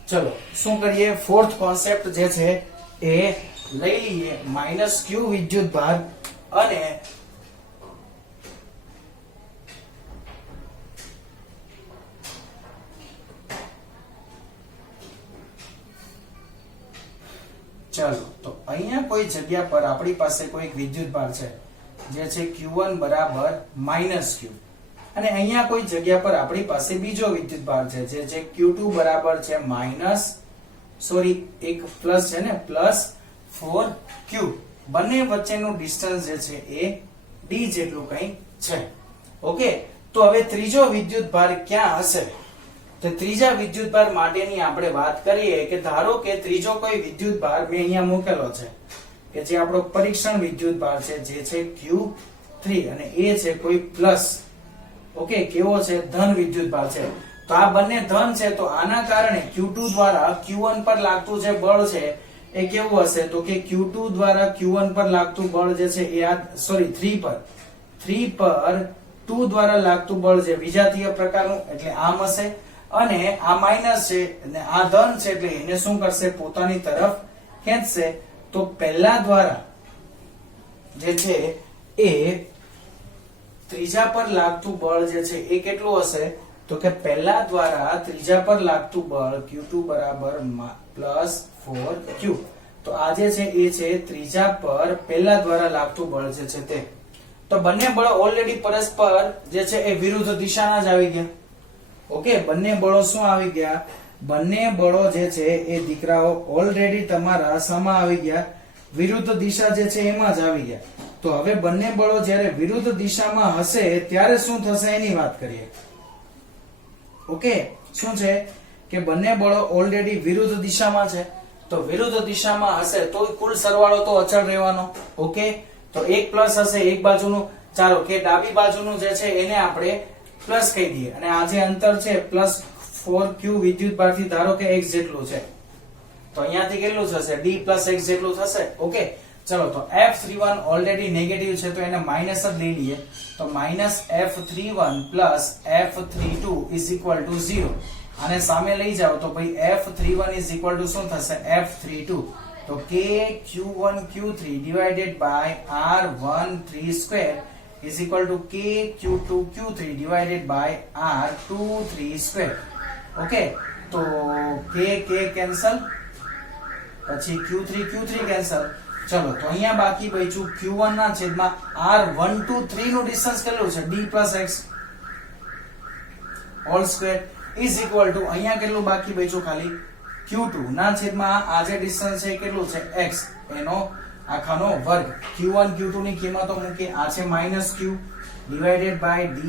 ચલો શું કરીએ? ફોર્થ કોન્સેપ્ટ જે છે એ લઈ લઈએ -Q વિદ્યુતભાર, અને ચલો તો અહીંયા કોઈ જગ્યા પર આપણી પાસે કોઈ વિદ્યુતભાર છે જે છે Q1 બરાબર -Q અને અહીંયા કોઈ જગ્યા પર આપણી પાસે બીજો વિદ્યુતભાર છે જે છે Q2 બરાબર છે એક પ્લસ છે ને +4Q બંને વચ્ચેનું ડિસ્ટન્સ જે છે એ d જેટલું કંઈ છે ઓકે તો હવે ત્રીજો વિદ્યુતભાર ક્યાં હશે તો ત્રીજા વિદ્યુતભાર માટેની આપણે વાત કરીએ કે ધારો કે ત્રીજો કોઈ વિદ્યુતભાર મેં અહીંયા મૂકેલો છે કે જે આપણો પરીક્ષણ વિદ્યુતભાર છે જે છે Q3 અને એ છે કોઈ પ્લસ ઓકે કેવો છે ધન વિદ્યુતભાર છે તો આ બંને ધન છે તો આના કારણે Q2 દ્વારા Q1 પર લાગતું જે બળ છે એ કેવું હશે તો કે Q2 દ્વારા Q1 પર લાગતું બળ જે છે એ આ 3 પર 2 દ્વારા લાગતું બળ છે વિજાતીય પ્રકારનું એટલે આમ હશે અને આ માઈનસ છે અને આ ધન છે એટલે એને શું કરશે પોતાની તરફ ખેંચશે તો પહેલા દ્વારા જે છે એ ત્રીજા પર લાગતું બળ જે છે એ કેટલું હશે તો કે પહેલા દ્વારા ત્રીજા પર લાગતું બળ Q2 બરાબર +4Q તો આ જે છે એ છે ત્રીજા પર પહેલા દ્વારા લાગતું બળ જે છે તે તો બંને બળો ઓલરેડી પરસ્પર જે છે એ વિરુદ્ધ દિશાના જ આવી ગયા ઓકે બંને બળો શું આવી ગયા બંને બળો જે છે એ દીકરાઓ ઓલરેડી તમારા સમા આવી ગયા વિરુદ્ધ દિશા જે છે એમાં જ આવી ગયા તો હવે બંને બળો જ્યારે વિરુદ્ધ દિશામાં હશે ત્યારે શું થશે એની વાત કરીએ ઓકે શું છે કે બંને બળો ઓલરેડી વિરુદ્ધ દિશામાં છે તો વિરુદ્ધ દિશામાં હશે તો કુલ સરવાળો તો અચળ રહેવાનો ઓકે તો એક પ્લસ હશે એક બાજુનું ચાલો કે ડાબી બાજુનું જે છે એને આપણે પ્લસ કહી દઈએ અને આ જે અંતર છે +4Q વિદ્યુતભારથી ધારો કે x જેટલું છે તો અહીંયાથી કેટલું થશે d + x જેટલું થશે ઓકે ચલો તો F31 ઓલરેડી નેગેટિવ છે તો એને માઈનસ જ લઈ લઈએ તો -F31 + F32 = 0 આને સામે લઈ જાઓ તો ભાઈ F31 = શું થશે F32 તો KQ1Q3 / R13² = KQ2Q3 / R23² okay તો K કેન્સલ પછી Q3 કેન્સલ ચલો તો અહીંયા બાકી બચ્યું Q1 ના છેદમાં R123 નું ડિસ્ટન્સ કેટલું છે d + x હોલ સ્ક્વેર = અહીંયા કેટલું બાકી બચ્યું ખાલી Q2 ના છેદમાં આ જે ડિસ્ટન્સ છે કેટલું છે x એનો આખાનો વર્ગ Q1 Q2 ની કિંમતો મૂકી આ છે -Q / d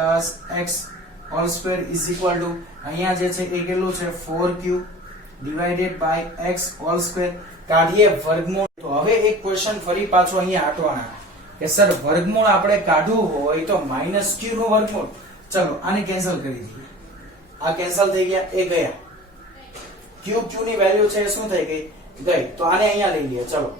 + x whole square = અહીંયા જે છે એ કેટલું છે 4Q / x હોલ સ્ક્વેર કાઢીએ વર્ગમૂળ તો હવે એક ક્વેશ્ચન ફરી પાછો અહીંયા આટવાના કે સર વર્ગમૂળ આપણે કાઢવું હોય તો -Q નું વર્ગમૂળ ચલો આને કેન્સલ કરી દઈએ આ કેન્સલ થઈ ગયા એ ગયા Q ની વેલ્યુ છે શું થઈ ગઈ તો આને અહીંયા લઈ લઈએ ચલો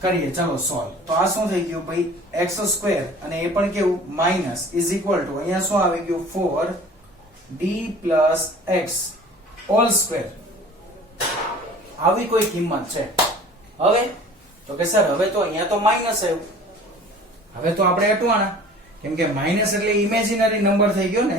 કરીએ ચલો સોલ્વ તો આ શું થઈ ગયું ભાઈ x² અને એ પણ કેવું માઈનસ = અહીંયા શું આવી ગયું 4d + x હોલ સ્ક્વેર આવી કોઈ કિંમત છે હવે તો કે સર હવે તો અહીંયા તો માઈનસ આવ્યું હવે તો આપણે અટવાના કેમ કે માઈનસ એટલે ઇમેજિનરી નંબર થઈ ગયો ને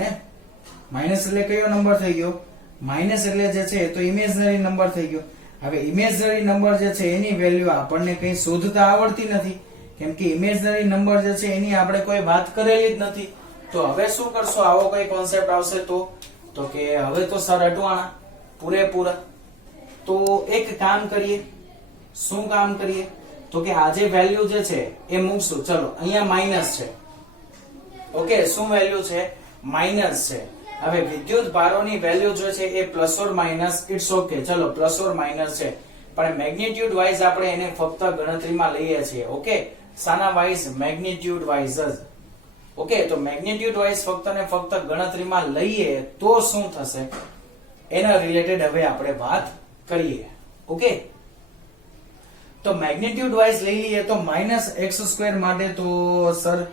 માઈનસ એટલે કયો નંબર થઈ ગયો માઈનસ એટલે જે છે તો ઇમેજનરી નંબર થઈ ગયો હવે ઇમેજનરી નંબર જે છે એની વેલ્યુ આપણને કંઈ શોધતા આવડતી નથી કેમ કે ઇમેજનરી નંબર જે છે એની આપણે કોઈ વાત કરેલી જ નથી તો હવે શું કરશો આવો કોઈ કોન્સેપ્ટ આવશે તો કે હવે તો સર અટવાણા પૂરેપૂરા તો એક કામ કરીએ શું કામ કરીએ તો કે આ જે વેલ્યુ જે છે એ મૂકશું ચલો અહીંયા માઈનસ છે ઓકે શું વેલ્યુ છે માઈનસ છે હવે વિદ્યુત ભારોની વેલ્યુ જો છે એ plus or minus it's okay ચલો પ્લસ ઓર માઈનસ છે પણ મેગ્નીટ્યુડ વાઇઝ આપણે એને ફક્ત ગણતરીમાં લઈએ છીએ ઓકે સાના વાઇઝ મેગ્નીટ્યુડ વાઇઝ જ ઓકે તો મેગ્નીટ્યુડ વાઇઝ ફક્ત ને ફક્ત ગણતરીમાં લઈએ તો શું થશે એના રિલેટેડ હવે આપણે વાત કરીએ ઓકે તો મેગ્નીટ્યુડ વાઇઝ લઈ લઈએ તો -x² માટે તો સર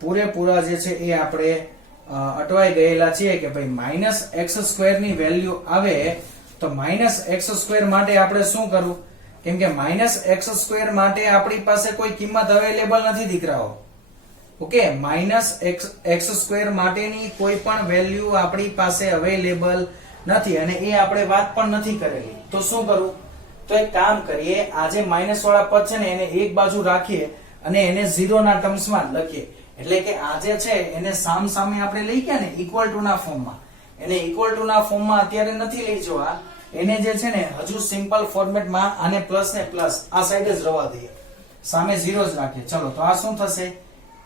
પૂરેપૂરા જે છે એ આપણે અટવાઈ ગયેલા છીએ કે ભાઈ -x² ની વેલ્યુ આવે તો -x² માટે આપણે શું કરવું કેમ કે -x² માટે આપણી પાસે કોઈ કિંમત અવેલેબલ નથી દીકરાઓ ઓકે -x² માટેની કોઈ પણ વેલ્યુ આપણી પાસે અવેલેબલ નથી અને એ આપણે વાત પણ નથી કરેલી તો શું કરવું તો એક કામ કરીએ, આ જે માઇનસ વાળા પદ છે ને એને એક બાજુ રાખીએ અને એને 0 ના ટર્મ્સમાં લખીએ. એટલે કે આ જે છે એને સામ સામે આપણે લઈ ગયા ને ઇક્વલ ટુ ના ફોર્મમાં. એને ઇક્વલ ટુ ના ફોર્મમાં અત્યારે નથી લઈ જવા, એને જે છે ને હજુ સિમ્પલ ફોર્મેટમાં આને પ્લસ ને પ્લસ આ સાઈડ જ રવા દઈએ, સામે 0 જ રાખીએ. ચલો તો આ શું થશે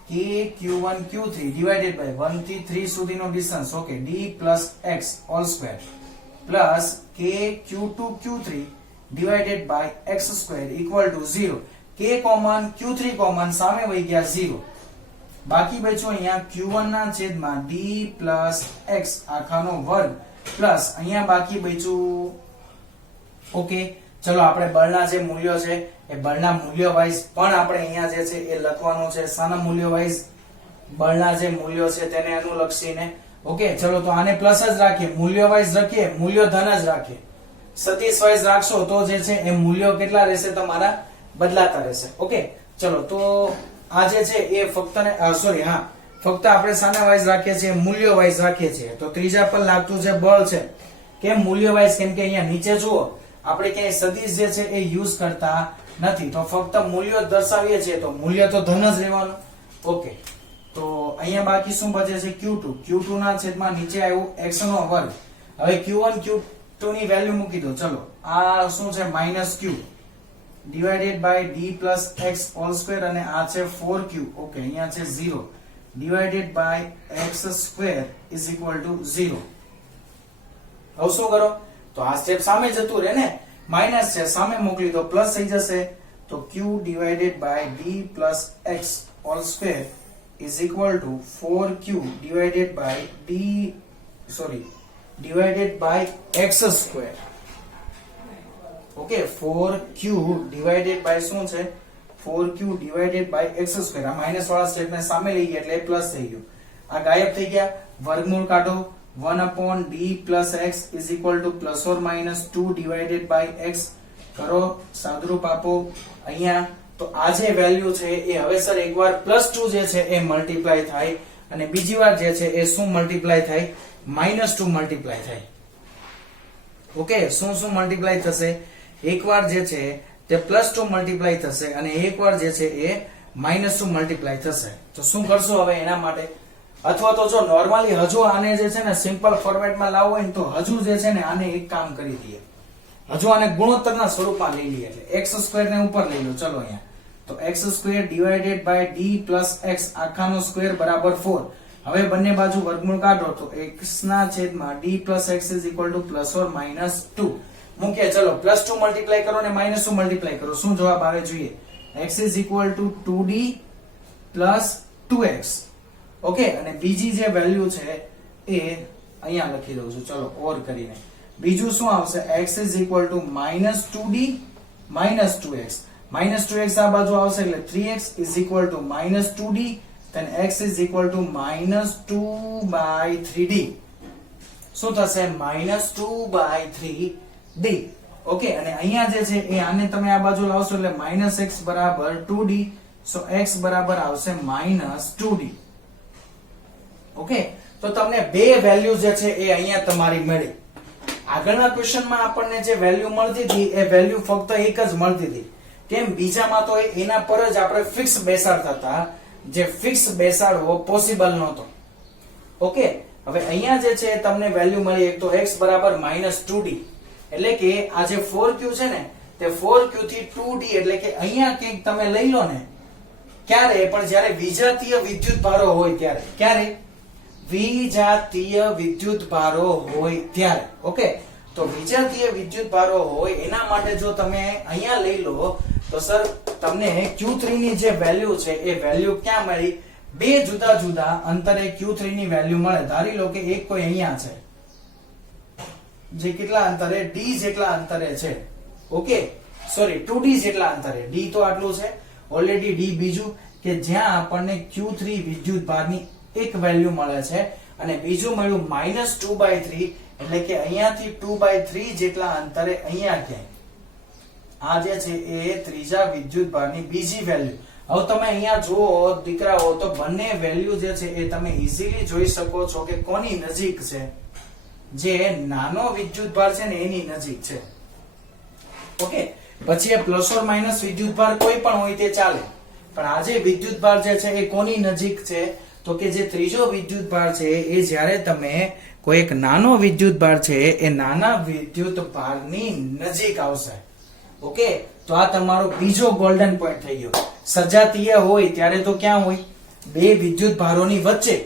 કે q1 q3 ડિવાઇડેડ બાય 1 થી 3 સુધીનો distance, okay, d plus x whole square plus k q2 q3 divided by x square equal to 0. k common q3 common સામે વહી ગયા 0. બાકી બચ્યું અહીંયા q1 ના છેદમાં d plus x આખાનો વર્ગ પ્લસ અહીંયા બાકી બચ્યું, ઓકે. ચલો આપણે બળના જે મૂલ્યો છે એ બળના મૂલ્યો વાઇઝ પણ આપણે અહીંયા જે છે એ લખવાનું છે. શાના મૂલ્યો વાઇઝ? બળના જે મૂલ્યો છે તેને અનુલક્ષીને. ઓકે, ચલો તો આને પ્લસ જ રાખીએ, મૂલ્યો વાઇઝ રાખીએ, મૂલ્યો ધન જ રાખીએ. સદિશ વાઇઝ રાખશો તો જે છે એ મૂલ્યો કેટલા રહેશે તમારા? બદલાતા રહેશે. ઓકે, ચલો તો આ જે છે એ ફક્ત ફક્ત આપણે શાના વાઇઝ રાખીએ છીએ? મૂલ્યો વાઇઝ રાખીએ છીએ. તો ત્રીજા પર લાગતું જે બળ છે કેમ મૂલ્યો વાઇઝ? કેમ કે અહીંયા નીચે જુઓ આપણે ક્યાંય સદિશ જે છે એ યુઝ કરતા નથી, તો ફક્ત મૂલ્યો દર્શાવીએ છીએ તો મૂલ્ય તો ધન જ રહેવાનું. ઓકે, તો અહીંયા બાકી શું બચે છે? q2 ના છેદમાં નીચે આવ્યું x નો વર્ગ. હવે q1 q2 ની વેલ્યુ મૂકી દો. ચલો આ શું છે? -q divided by d plus x whole square અને આ છે 4q, ઓકે, અહીંયા છે 0 divided by x square is equal to 0. હવે શું કરો? તો આ સ્ટેપ સામે જતું રહે ને, માઇનસ છે સામે મોકલી દો, પ્લસ થઈ જશે. તો q divided by d plus x whole square is equal to 4q divided by x square. Okay, 4q divided by શું છે? 4q divided by x square. આ માઇનસ વાળા સ્ટેપને સામે લઈ ગયા એટલે પ્લસ થઈ ગયું. આ ગાયબ થઈ ગયા. વર્ગમૂળ કાઢો. 1/d plus x is equal to plus or minus 2 divided by x. કરો સાદુરૂપ આપો અહીંયા. તો આ જે વેલ્યુ છે એ હવે સર એકવાર +2 જે છે એ મલ્ટીપ્લાય થાય અને બીજી વાર જે છે એ શું મલ્ટીપ્લાય થાય? -2 મલ્ટીપ્લાય થાય. ઓકે, શું મલ્ટીપ્લાય થશે? એકવાર જે છે તે +2 મલ્ટીપ્લાય થશે અને એકવાર જે છે એ -2 મલ્ટીપ્લાય થશે. તો શું કરશો હવે એના માટે? અથવા તો જો નોર્મલી હજુ આને જે છે ને સિમ્પલ ફોર્મેટમાં લાવવું હોય ને તો હજુ જે છે ને આને એક કામ કરી દઈએ, હજુ આને ગુણોત્તરના સ્વરૂપમાં લઈ લઈએ. એટલે x સ્ક્વેર ને ઉપર લઈ લો. ચલો અહીંયા તો x square divided by d plus x આખાનો સ્ક્વેર બરાબર 4. હવે બંને બાજુ વર્ગમૂળ કાઢો તો x ના છેદમાં d plus x is equal to plus or minus 2 મૂકીએ. ચલો +2 મલ્ટીપ્લાય કરો ને -2 મલ્ટીપ્લાય કરો. શું જવાબ આવે જોઈએ? x is equal to 2d plus 2x. Okay, અને બીજી જે વેલ્યુ છે એ અહીંયા લખી દઉં છું. ચલો ઓર કરીને બીજું શું આવશે? x is equal to -2d -2x. -2x આ બાજુ આવશે એટલે 3x is equal to -2d, then x is equal to -2/3d. શું થશે? -2/3d. ઓકે, અને અહીંયા જે છે એ આને તમે આ બાજુ લાવશો એટલે -x બરાબર 2d, સો x બરાબર આવશે -2d. ઓકે, તો તમને બે વેલ્યુ જે છે એ અહીંયા તમારી મળી. આગળના ક્વેશ્ચનમાં આપણને જે વેલ્યુ મળતી હતી એ વેલ્યુ ફક્ત એક જ મળતી હતી. કેમ? બીજામાં તો એના પર જ આપણે ફિક્સ બેસાડતા હતા, જે ફિક્સ બેસાડવો પોસિબલ નહોતો. ઓકે, હવે અહીંયા જે છે તમને વેલ્યુ મળી એક તો x બરાબર -2d, એટલે કે આ જે 4q છે ને તે 4q થી 2d, એટલે કે અહીંયા કંઈક તમે લઈ લો ને ક્યારે પણ જ્યારે વિજાતીય વિદ્યુત ભારો હોય ત્યારે. ક્યારે? વિજાતીય વિદ્યુત ભારો હોય ત્યારે. ઓકે, તો વિજાતીય વિદ્યુત ભારો હોય એના માટે જો તમે અહીંયા લઈ લો તો સર તમને Q3 ની જે વેલ્યુ છે એ વેલ્યુ ક્યાં મળી? બે જુદા જુદા અંતરે Q3 ની વેલ્યુ મળે. ધારી લો કે એક કોઈ અહીંયા છે જે કેટલા અંતરે? d જેટલા અંતરે છે. ઓકે, સોરી 2d જેટલા અંતરે. d તો આટલું છે ઓલરેડી, d બીજું કે જ્યાં આપણને Q3 વિદ્યુત ભારની એક વેલ્યુ મળે છે અને બીજું મળ્યું -2/3, એટલે કે અહીંયાથી 2/3 જેટલા અંતરે અહીંયા ક્યાંય આ જે છે એ ત્રીજા વિદ્યુત ભારની બીજી વેલ્યુ. હવે તમે અહીંયા જુઓ દીકરાઓ તો બંને વેલ્યુ જે છે એ તમે ઈઝીલી જોઈ શકો છો કે કોની નજીક છે? જે નાનો વિદ્યુત ભાર છે ને એની નજીક છે. ઓકે, પછી એ પ્લસ ઓર માઇનસ વિદ્યુતભાર કોઈ પણ હોય તે ચાલે, પણ આ જે વિદ્યુતભાર જે છે એ કોની નજીક છે? તો કે જે ત્રીજો વિદ્યુતભાર છે એ જ્યારે તમે કોઈ એક નાનો વિદ્યુતભાર છે એ નાના વિદ્યુતભારની નજીક આવશે. ઓકે, તો આ તમારો બીજો ગોલ્ડન પોઈન્ટ થઈ ગયો. સજાતીય હોય ત્યારે તો ક્યાં હોય? બે વિદ્યુતભારોની વચ્ચે.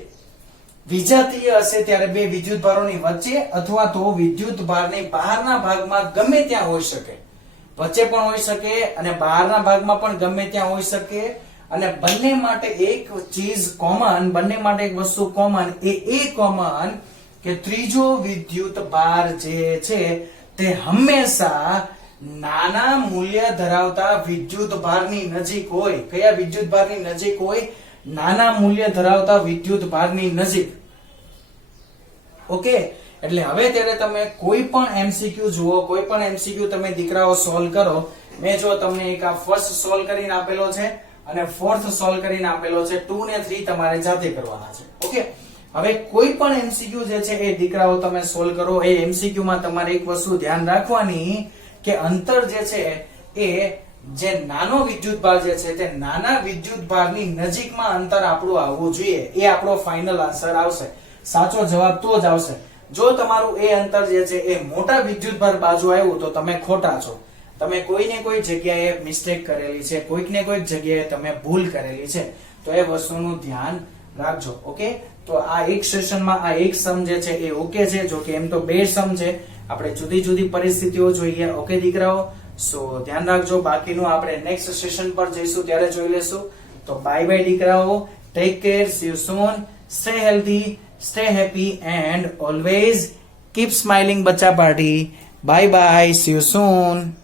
વિજાતીય હશે ત્યારે બે વિદ્યુતભારોની વચ્ચે અથવા તો વિદ્યુતભારની બહારના ભાગમાં ગમે ત્યાં હોઈ શકે. વચ્ચે પણ હોઈ શકે અને બહારના ભાગમાં પણ ગમે ત્યાં હોઈ શકે. અને બંને માટે એક ચીજ કોમન, બંને માટે એક વસ્તુ કોમન, એ કોમન કે ત્રીજો વિદ્યુતભાર જે છે તે હંમેશા નાના મૂલ્ય ધરાવતા વિદ્યુતભારની નજીક હોય. કયા વિદ્યુતભારની નજીક હોય? નાના મૂલ્ય ધરાવતા વિદ્યુતભારની નજીક. ઓકે, એટલે હવે ત્યારે તમે કોઈ પણ એમસીક્યુ જુઓ, કોઈ પણ એમસીક્યુ તમે દીકરાઓ સોલ્વ કરો. મેં જો તમને એક આ ફર્સ્ટ સોલ્વ કરીને આપેલો છે અને ફોર્થ સોલ્વ કરીને આપેલો છે. 2 ને 3 તમારે જાતે કરવાના છે. ઓકે, હવે કોઈ પણ એમસીક્યુ જે છે એ દીકરાઓ તમે સોલ્વ કરો. એ એમસીક્યુ માં તમારે એક વસ્તુ ધ્યાન રાખવાની કે અંતર જે છે એ જે નાનો વિદ્યુતભાર જે છે તે નાના વિદ્યુતભારની નજીકમાં અંતર આપણું આવવું જોઈએ. એ આપણો ફાઇનલ આન્સર આવશે. સાચો જવાબ તો જ આવશે. જો તમારું એ અંતર જે છે એ મોટા વિદ્યુતભાર બાજુ આવ્યું તો તમે ખોટા છો. તમે કોઈને કોઈ જગ્યાએ મિસ્ટેક કરેલી છે, કોઈક ને કોઈક જગ્યાએ તમે ભૂલ કરેલી છે. તો એ વસ્તુનું ધ્યાન રાખજો. ઓકે, તો આ એક સેશનમાં આ એક સમ જે છે એ ઓકે છે. જો કે એમ તો બે સમ છે, આપણે જુદી જુદી પરિસ્થિતિઓ જોઈએ. ઓકે દીકરાઓ, સો ધ્યાન રાખજો. બાકીનું આપણે નેક્સ્ટ સેશન પર જઈશું ત્યારે જોઈ લેશું. તો બાય બાય દીકરાઓ, take care, C you soon, stay healthy, stay happy and always keep smiling bacha party. Bye bye, see you soon.